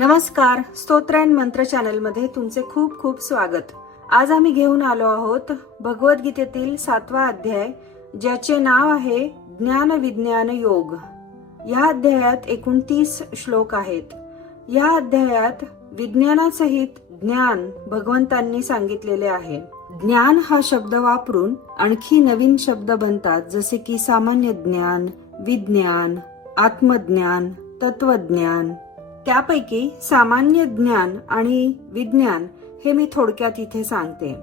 नमस्कार. स्तोत्र अँड मंत्र चॅनलमध्ये तुमचे खूप खूप स्वागत. आज आम्ही घेऊन आलो आहोत भगवद्गीतेतील 7वा अध्याय, ज्याचे नाव आहे ज्ञान विज्ञान योग. या अध्यायात एकूण 30 श्लोक आहेत. या अध्यायात विज्ञानासहित ज्ञान भगवंतांनी सांगितलेले आहे. ज्ञान हा शब्द वापरून आणखी नवीन शब्द बनतात, जसे की सामान्य ज्ञान, विज्ञान, आत्मज्ञान, तत्वज्ञान. त्यापैकी सामान्य ज्ञान आणि विज्ञान हे मी थोडक्यात इथे सांगते.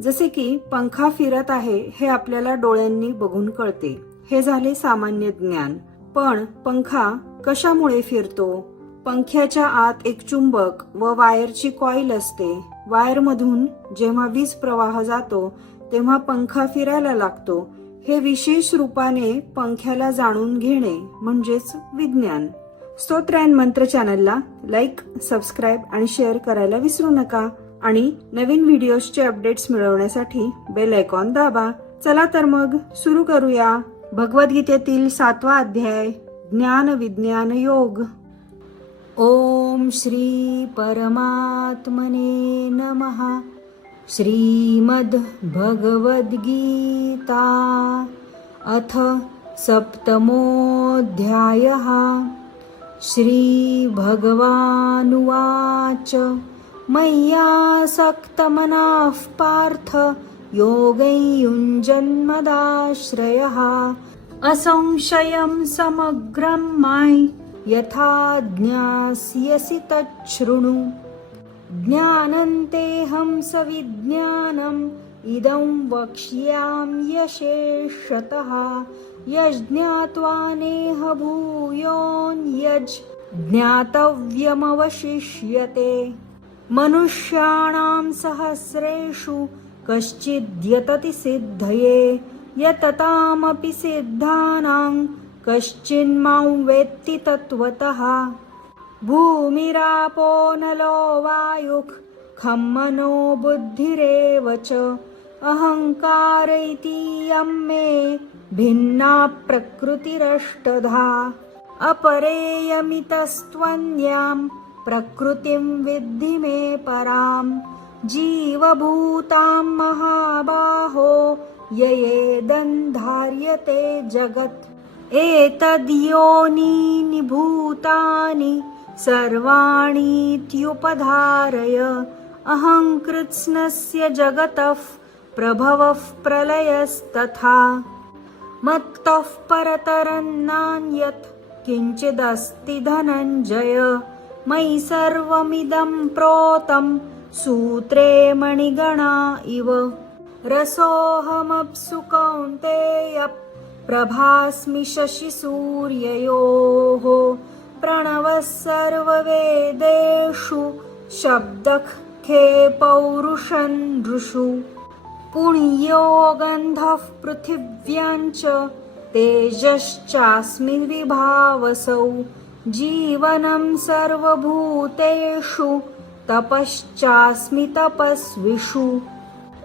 जसे की पंखा फिरत आहे हे आपल्याला डोळ्यांनी बघून कळते, हे झाले सामान्य ज्ञान. पण पंखा कशामुळे फिरतो? पंख्याच्या आत एक चुंबक व वायरची कॉईल असते. वायरमधून जेव्हा वीज प्रवाह जातो तेव्हा पंखा फिरायला लागतो. हे विशेष रूपाने पंख्याला जाणून घेणे म्हणजेच विज्ञान. स्तोत्र अँड मंत्र चॅनलला लाईक, सबस्क्राईब आणि शेअर करायला विसरू नका. आणि नवीन व्हिडिओजचे अपडेट्स मिळवण्यासाठी बेल आयकॉन दाबा. चला तर मग सुरू करूया. भगवद्गीतेतील 7वा अध्याय, ज्ञान विज्ञान योग. ओम श्री परमात्मने नमः. श्रीमद् भगवद्गीता अथ सप्तमोऽध्यायः. श्री भगवानुवाच मय्यासक्तमनः पार्थ योगैर्युञ्जन्मदाश्रयः असंशयं समग्रं मां यथा ज्ञास्यसि तच्छृणु. ज्ञानन्तेऽहं सविज्ञानम् इदं वक्ष्याम्यशेषतः. यज्ञात्वा नेह भूयोऽन्यज् ज्ञातव्यमवशिष्यते. मनुष्याणां सहस्रेषु कश्चिद्यतति सिद्धये यततामपि सिद्धानां कश्चिन्मां वेत्ति तत्त्वतः. भूमिरापो नलो वायुः खं मनो बुद्धिरेव च अहंकार इतीयं मे भिन्ना प्रकृतिरष्टधा. अपरेयमितस्त्वन्यां प्रकृतिं विद्धि मे परां. जीवभूतां महाबाहो ययेदन्धार्यते जगत्. एतद्योनीनि भूतानि सर्वाणीत्युपधारय अहं कृत्स्नस्य जगतः प्रभवः प्रलयस्तथा. मत्तः परतरं नान्यत् किञ्चिदस्ति धनञ्जय. मयि सर्वमिदं प्रोतं सूत्रे मणिगणा इव. रसोऽहमप्सु कौन्तेय प्रभास्मि शशिसूर्ययोः. प्रणवः सर्ववेदेषु शब्दः खे पौरुषं नृषु. पुण्यो गन्धः पृथिव्याञ्च तेजश्चास्मि विभावसौ. जीवनं सर्वभूतेषु तपश्चास्मि तपस्विषु.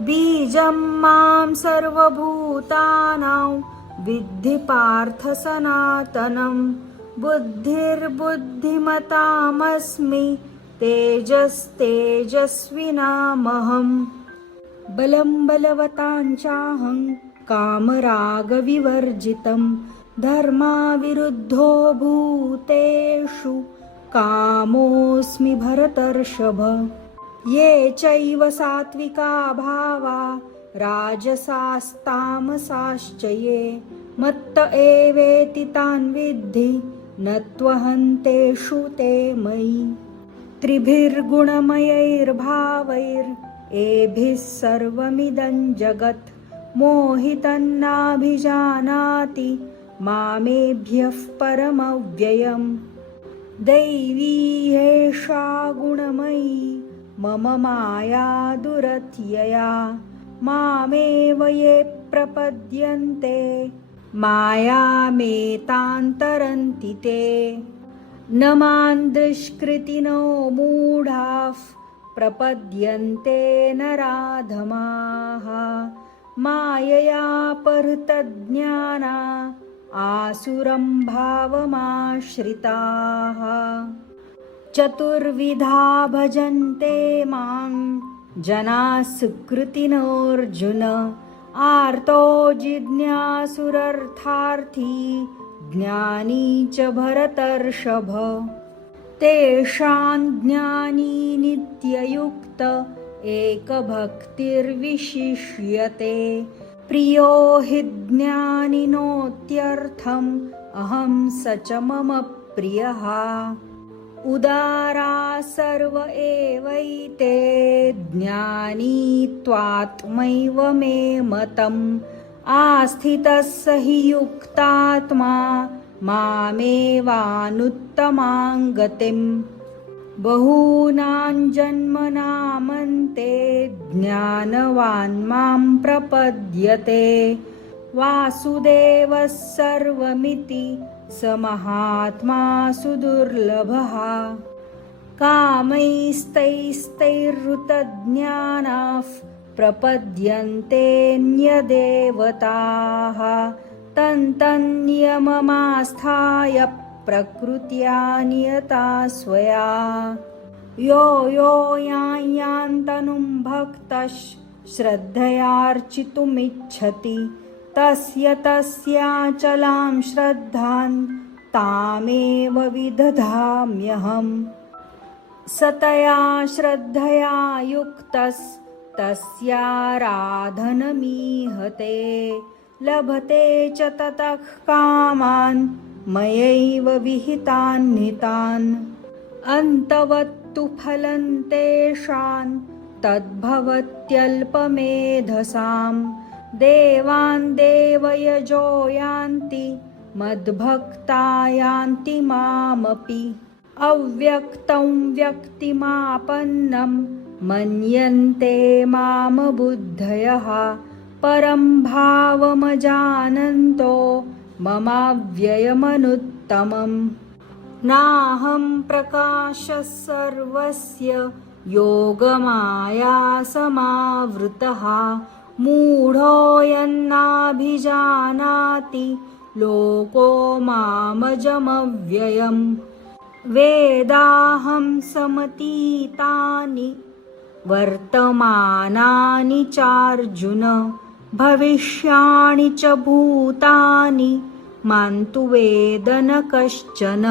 बीजं मां सर्वभूतानां विद्धि पार्थ सनातनं. बुद्धिर्बुद्धिमतामस्मि तेजस्तेजस्विनामहम्. बलं बलवताञ्चाहं कामरागविवर्जितं. धर्माविरुद्धो भूतेषु कामोऽस्मि भरतर्षभ. ये चैव सात्विका भावा राजसास्तामसाश्च ये मत्त एवेति तान् विद्धि न त्वहं तेषु ते मयि. त्रिभिर्गुणमयैर्भावैरेभिः सर्वमिदं जगत्. मोहितं नाभिजानाति मामेभ्यः परमव्ययम्. दैवी एषा गुणमयी मम माया दुरत्यया. मामेव ये प्रपद्यन्ते मायामेतान्तरन्ति ते. न मां दुष्कृतिनो मूढाः प्रपद्यन्ते नराधमाः. माययापहृतज्ञाना आसुरं भावमाश्रिताः. चतुर्विधा भजन्ते मां जनाः सुकृतिनोऽर्जुन आर्तो जिज्ञासुरर्थार्थी ज्ञानी च भरतर्षभ तेषां ज्ञानी नित्ययुक्त एकभक्तिर्विशिष्यते प्रियो हि ज्ञानिनोत्यर्थम् अहं स च मम प्रियः उदारा सर्व एवैते ज्ञानी त्वात्मैव मे मतम् आस्थितः स हि युक्तात्मा मामेवानुत्तमां गतिम् बहूनां जन्मनामन्ते ज्ञानवान् मां प्रपद्यते वासुदेवः सर्वमिति स महात्मा सुदुर्लभः कामैस्तैस्तैर्हृतज्ञानाः प्रपद्यन्तेऽन्यदेवताः तन्तन्नियममास्थाय प्रकृत्या नियता स्वया यो यो यान्तनुं भक्तः श्रद्धयार्चितुमिच्छति तस्य तस्याचलां श्रद्धां तामेव विदधाम्यहम् सतया श्रद्धया युक्तस्तस्याराधनमीहते लभते च ततः कामान् मयैव विहितान् नितान् अन्तवत्तु फलं तेषां तद्भवत्यल्पमेधसां देवान् देवयजो यान्ति मद्भक्ता यान्ति मामपि अव्यक्तं व्यक्तिमापन्नं मन्यन्ते माम बुद्धयः परं भावमजानन्तो ममाव्ययमनुत्तमम् नाहं प्रकाशः सर्वस्य योगमाया समावृतः मूढोऽयन्नाभिजानाति लोको मामजमव्ययम् वेदाहं समतीतानि वर्तमानानि चार्जुन भविष्याणि च भूतानि मां तु वेद न कश्चन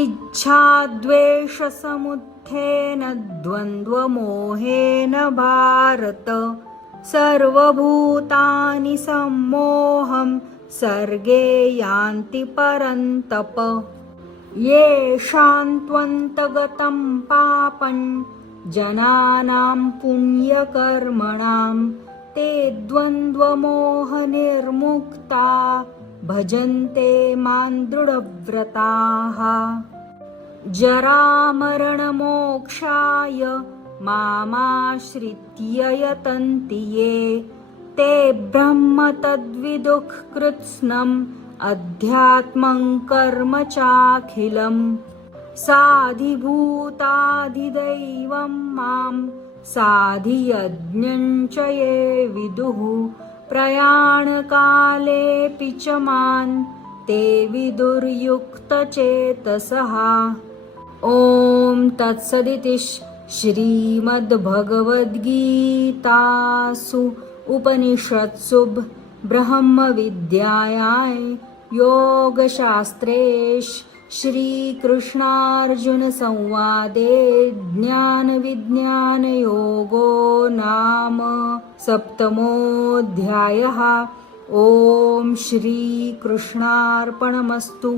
इच्छाद्वेषसमुत्थेन द्वन्द्वमोहेन भारत सर्वभूतानि सम्मोहं सर्गे यान्ति परन्तप येषां त्वन्तगतं पापं जनानां पुण्यकर्मणां ते द्वन्द्वमोहनिर्मुक्ता भजन्ते मां दृढव्रताः जरामरणमोक्षाय मामाश्रित्य यतन्ति ये ते ब्रह्म तद्विदुः कृत्स्नम् अध्यात्मं कर्म चाखिलम् साधिभूताधिदैवं मां साधियज्ञं च ये विदुः प्रयाणकालेऽपि च मां ते विदुर्युक्तचेतसः ॐ तत्सदिति श्रीमद्भगवद्गीतासु उपनिषत्सु ब्रह्मविद्यायां योगशास्त्रे श्रीकृष्णार्जुनसंवादे ज्ञानविज्ञानयोगो नाम 7मोऽध्यायः। ॐ श्रीकृष्णार्पणमस्तु।